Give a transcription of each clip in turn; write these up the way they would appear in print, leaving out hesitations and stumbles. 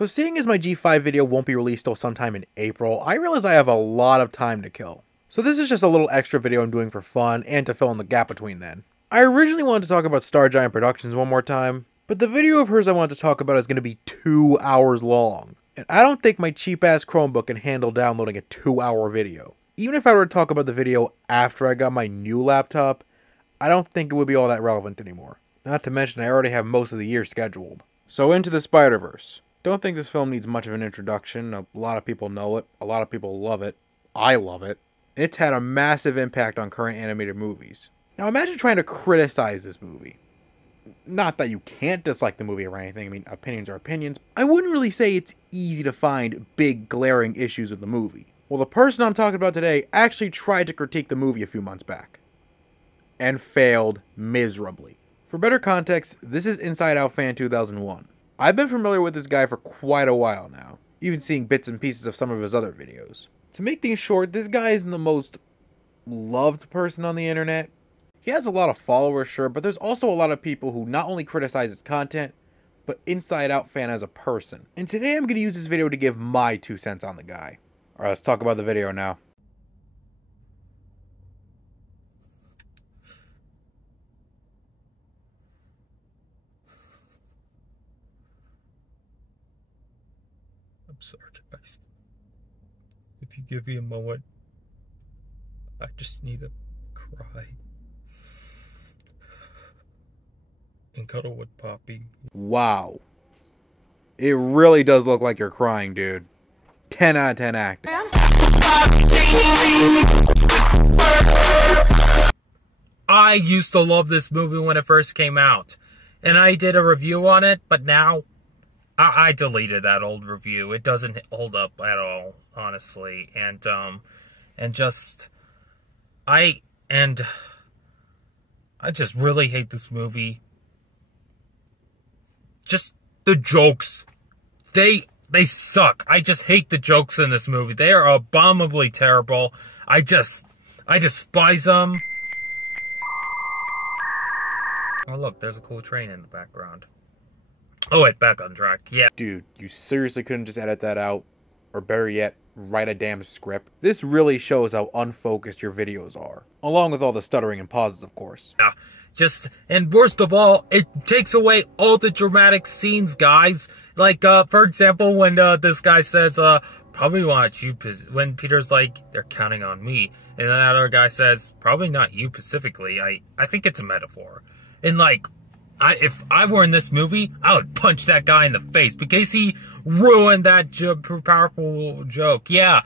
So seeing as my G5 video won't be released till sometime in April, I realize I have a lot of time to kill. So this is just a little extra video I'm doing for fun and to fill in the gap between then. I originally wanted to talk about Star Giant Productions one more time, but the video of hers I wanted to talk about is going to be 2 hours long. And I don't think my cheap ass Chromebook can handle downloading a 2-hour video. Even if I were to talk about the video after I got my new laptop, I don't think it would be all that relevant anymore. Not to mention I already have most of the year scheduled. So into the Spider-Verse. Don't think this film needs much of an introduction. A lot of people know it. A lot of people love it. I love it. And it's had a massive impact on current animated movies. Now imagine trying to criticize this movie. Not that you can't dislike the movie or anything. I mean, opinions are opinions. I wouldn't really say it's easy to find big glaring issues with the movie. Well, the person I'm talking about today actually tried to critique the movie a few months back. And failed miserably. For better context, this is insideoutfan2001. I've been familiar with this guy for quite a while now, even seeing bits and pieces of some of his other videos. To make things short, this guy isn't the most loved person on the internet. He has a lot of followers, sure, but there's also a lot of people who not only criticize his content, but Inside Out Fan as a person. And today I'm going to use this video to give my 2 cents on the guy. Alright, let's talk about the video now. I'm sorry, guys. If you give me a moment, I just need to cry and cuddle with Poppy. Wow. It really does look like you're crying, dude. 10 out of 10 acting. I used to love this movie when it first came out, and I did a review on it, but now I deleted that old review. It doesn't hold up at all, honestly. I just really hate this movie. Just the jokes. They suck. I just hate the jokes in this movie. They are abominably terrible. I despise them. Oh look, there's a cool train in the background. Oh wait, back on track, yeah. Dude, you seriously couldn't just edit that out? Or better yet, write a damn script? This really shows how unfocused your videos are. Along with all the stuttering and pauses, of course. Yeah, and worst of all, it takes away all the dramatic scenes, guys. Like, for example, when this guy says, probably not you, when Peter's like, they're counting on me. And then that other guy says, probably not you specifically. I think it's a metaphor. And like, if I were in this movie, I would punch that guy in the face because he ruined that powerful joke. Yeah,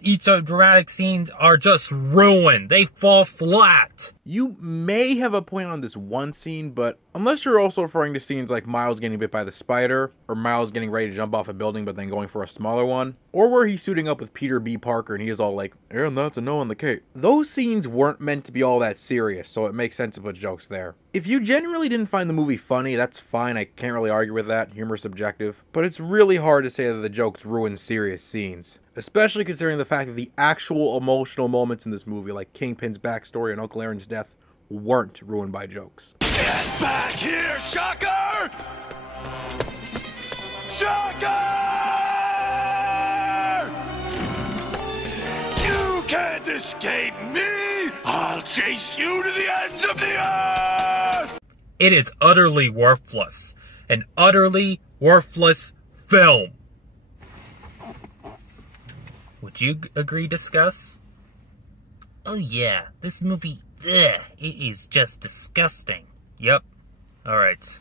each dramatic scenes are just ruined. They fall flat. You may have a point on this one scene, but unless you're also referring to scenes like Miles getting bit by the spider, or Miles getting ready to jump off a building but then going for a smaller one, or where he's suiting up with Peter B. Parker and he is all like, and that's a no on the cape. Those scenes weren't meant to be all that serious, so it makes sense to put jokes there. If you genuinely didn't find the movie funny, that's fine, I can't really argue with that, humor's subjective. But it's really hard to say that the jokes ruin serious scenes. Especially considering the fact that the actual emotional moments in this movie, like Kingpin's backstory and Uncle Aaron's death, weren't ruined by jokes. Get back here, Shocker! Shocker! You can't escape me! I'll chase you to the ends of the earth! It is utterly worthless. An utterly worthless film. Would you agree, discuss? Oh yeah, this movie, ugh, it is just disgusting. Yep. Alright.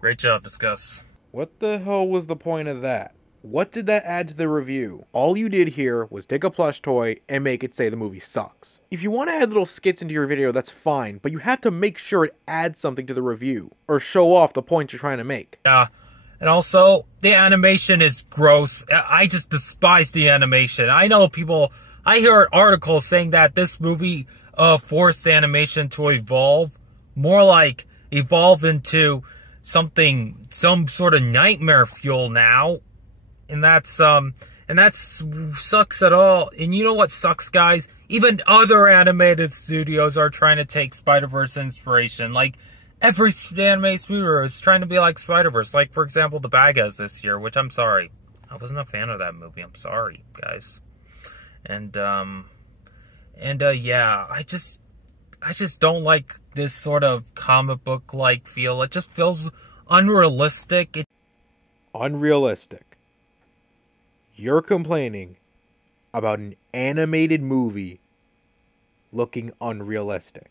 Great job, discuss. What the hell was the point of that? What did that add to the review? All you did here was take a plush toy and make it say the movie sucks. If you want to add little skits into your video, that's fine, but you have to make sure it adds something to the review, or show off the point you're trying to make. And also, the animation is gross. I just despise the animation. I know people, I hear articles saying that this movie forced the animation to evolve. More like evolve into some sort of nightmare fuel now. And that sucks at all. And you know what sucks, guys? Even other animated studios are trying to take Spider-Verse inspiration. Like, every anime studio is trying to be like Spider-Verse. Like, for example, The Bad Guys this year, which I'm sorry. I wasn't a fan of that movie. I'm sorry, guys. Yeah, I just don't like this sort of comic book-like feel. It just feels unrealistic. Unrealistic. You're complaining about an animated movie looking unrealistic.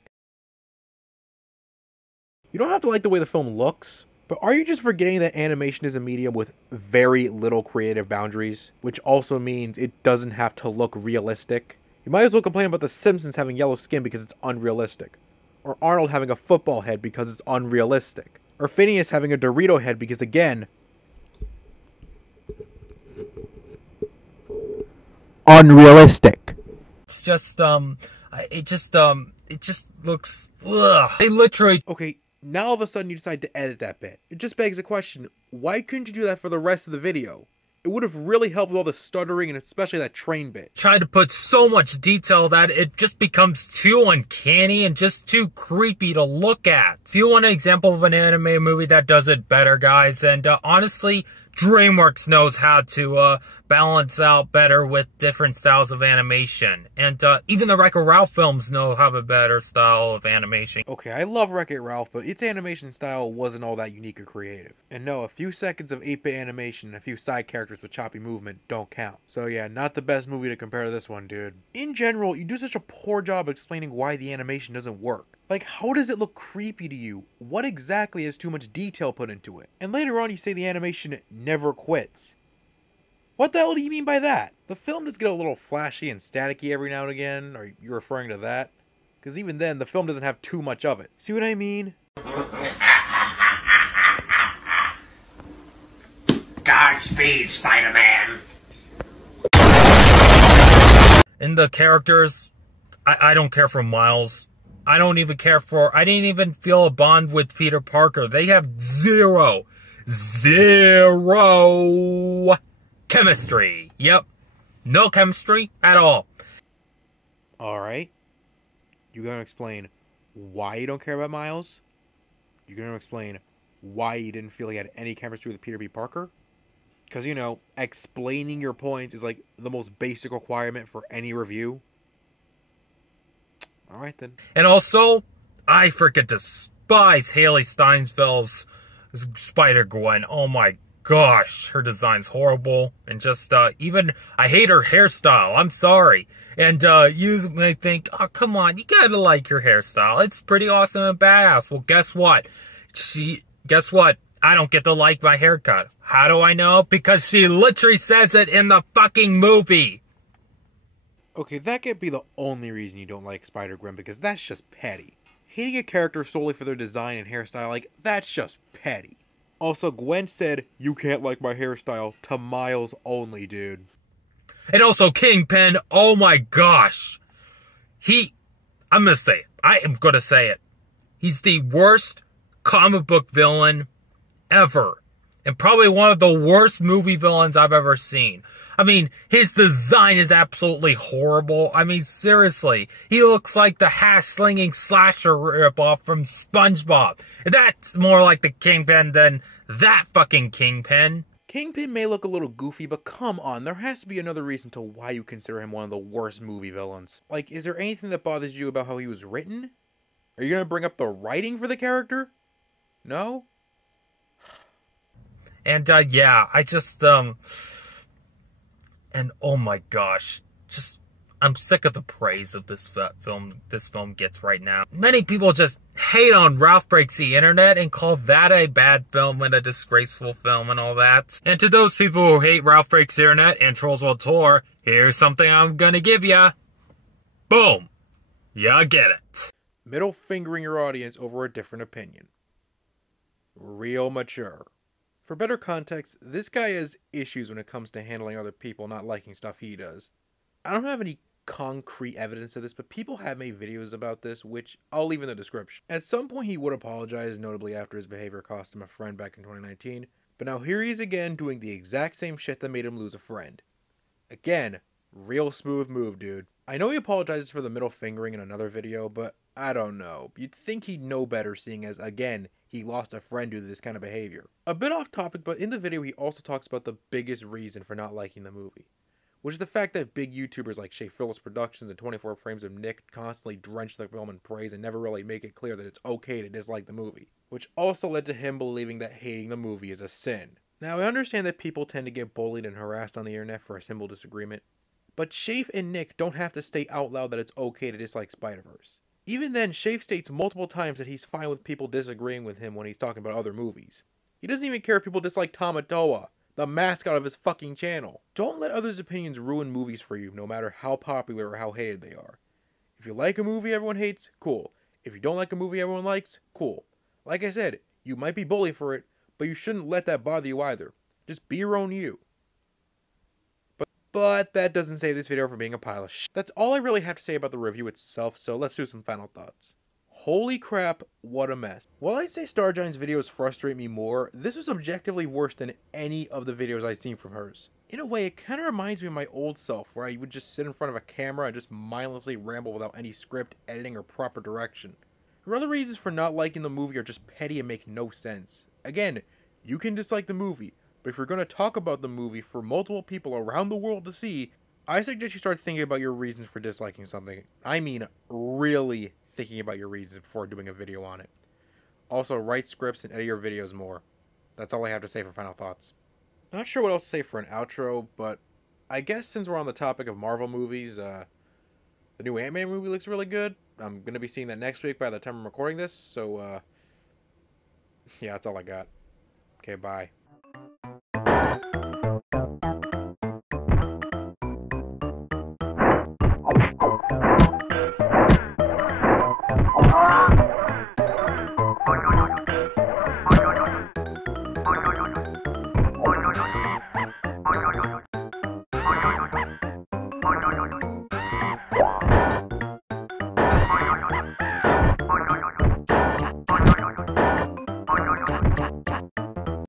You don't have to like the way the film looks, but are you just forgetting that animation is a medium with very little creative boundaries, which also means it doesn't have to look realistic? You might as well complain about The Simpsons having yellow skin because it's unrealistic, or Arnold having a football head because it's unrealistic, or Phineas having a Dorito head because, again, unrealistic. It's just, it just looks, ugh. They literally... Okay, now all of a sudden you decide to edit that bit. It just begs the question, why couldn't you do that for the rest of the video? It would have really helped with all the stuttering and especially that train bit. Try to put so much detail that it just becomes too uncanny and just too creepy to look at. If you want an example of an anime movie that does it better, guys, and honestly, DreamWorks knows how to balance out better with different styles of animation. And even the Wreck-It Ralph films have a better style of animation. Okay, I love Wreck-It Ralph, but its animation style wasn't all that unique or creative. And no, a few seconds of 8-bit animation and a few side characters with choppy movement don't count. So yeah, not the best movie to compare to this one, dude. In general, you do such a poor job explaining why the animation doesn't work. Like, how does it look creepy to you? What exactly has too much detail put into it? And later on, you say the animation never quits. What the hell do you mean by that? The film does get a little flashy and staticky every now and again. Are you referring to that? Because even then, the film doesn't have too much of it. See what I mean? Godspeed, Spider-Man. And the characters, I don't care for Miles. I didn't even feel a bond with Peter Parker. They have zero chemistry. Yep. No chemistry at all. Alright. You gonna explain why you don't care about Miles? You gonna explain why you didn't feel he had any chemistry with Peter B. Parker? Because, you know, explaining your points is like the most basic requirement for any review. Alright then. And also, I freaking despise Haley Steinfeld's Spider-Gwen. Oh my gosh, her design's horrible. And just, I hate her hairstyle. I'm sorry. And, you may think, oh, come on, you gotta like your hairstyle. It's pretty awesome and badass. Well, guess what? I don't get to like my haircut. How do I know? Because she literally says it in the fucking movie. Okay, that can't be the only reason you don't like Spider-Gwen, because that's just petty. Hating a character solely for their design and hairstyle, like, that's just petty. Also, Gwen said, "You can't like my hairstyle," to Miles only, dude. And also, Kingpin, oh my gosh. I'm gonna say it. I am gonna say it. He's the worst comic book villain ever. And probably one of the worst movie villains I've ever seen. I mean, his design is absolutely horrible. I mean, seriously. He looks like the hash-slinging slasher ripoff from SpongeBob. That's more like the Kingpin than that fucking Kingpin. Kingpin may look a little goofy, but come on, there has to be another reason to why you consider him one of the worst movie villains. Like, is there anything that bothers you about how he was written? Are you gonna bring up the writing for the character? No? And, yeah, I just, and oh my gosh, I'm sick of the praise of this film gets right now. Many people just hate on Ralph Breaks the Internet and call that a bad film and a disgraceful film and all that. And to those people who hate Ralph Breaks the Internet and Trolls World Tour, here's something I'm gonna give ya. Boom. Ya get it. Middle fingering your audience over a different opinion. Real mature. For better context, this guy has issues when it comes to handling other people not liking stuff he does. I don't have any concrete evidence of this, but people have made videos about this, which I'll leave in the description. At some point he would apologize, notably after his behavior cost him a friend back in 2019, but now here he is again doing the exact same shit that made him lose a friend. Again, real smooth move, dude. I know he apologizes for the middle fingering in another video, but I don't know. You'd think he'd know better, seeing as, again, he lost a friend due to this kind of behavior. A bit off topic, but in the video he also talks about the biggest reason for not liking the movie, which is the fact that big YouTubers like Shay Phillips Productions and 24 Frames of Nick constantly drench the film in praise and never really make it clear that it's okay to dislike the movie, which also led to him believing that hating the movie is a sin. Now, I understand that people tend to get bullied and harassed on the internet for a simple disagreement, but Shafe and Nick don't have to state out loud that it's okay to dislike Spider-Verse. Even then, Shafe states multiple times that he's fine with people disagreeing with him when he's talking about other movies. He doesn't even care if people dislike Tamatoa, the mascot of his fucking channel. Don't let others' opinions ruin movies for you, no matter how popular or how hated they are. If you like a movie everyone hates, cool. If you don't like a movie everyone likes, cool. Like I said, you might be bullied for it, but you shouldn't let that bother you either. Just be your own you. But that doesn't save this video from being a pile of shit. That's all I really have to say about the review itself, so let's do some final thoughts. Holy crap, what a mess. While I'd say Stargine's videos frustrate me more, this was objectively worse than any of the videos I've seen from hers. In a way, it kind of reminds me of my old self, where I would just sit in front of a camera and just mindlessly ramble without any script, editing, or proper direction. Her other reasons for not liking the movie are just petty and make no sense. Again, you can dislike the movie, but if you're going to talk about the movie for multiple people around the world to see, I suggest you start thinking about your reasons for disliking something. I mean, really thinking about your reasons before doing a video on it. Also, write scripts and edit your videos more. That's all I have to say for final thoughts. Not sure what else to say for an outro, but I guess since we're on the topic of Marvel movies, the new Ant-Man movie looks really good. I'm going to be seeing that next week by the time I'm recording this, so, yeah, that's all I got. Okay, bye.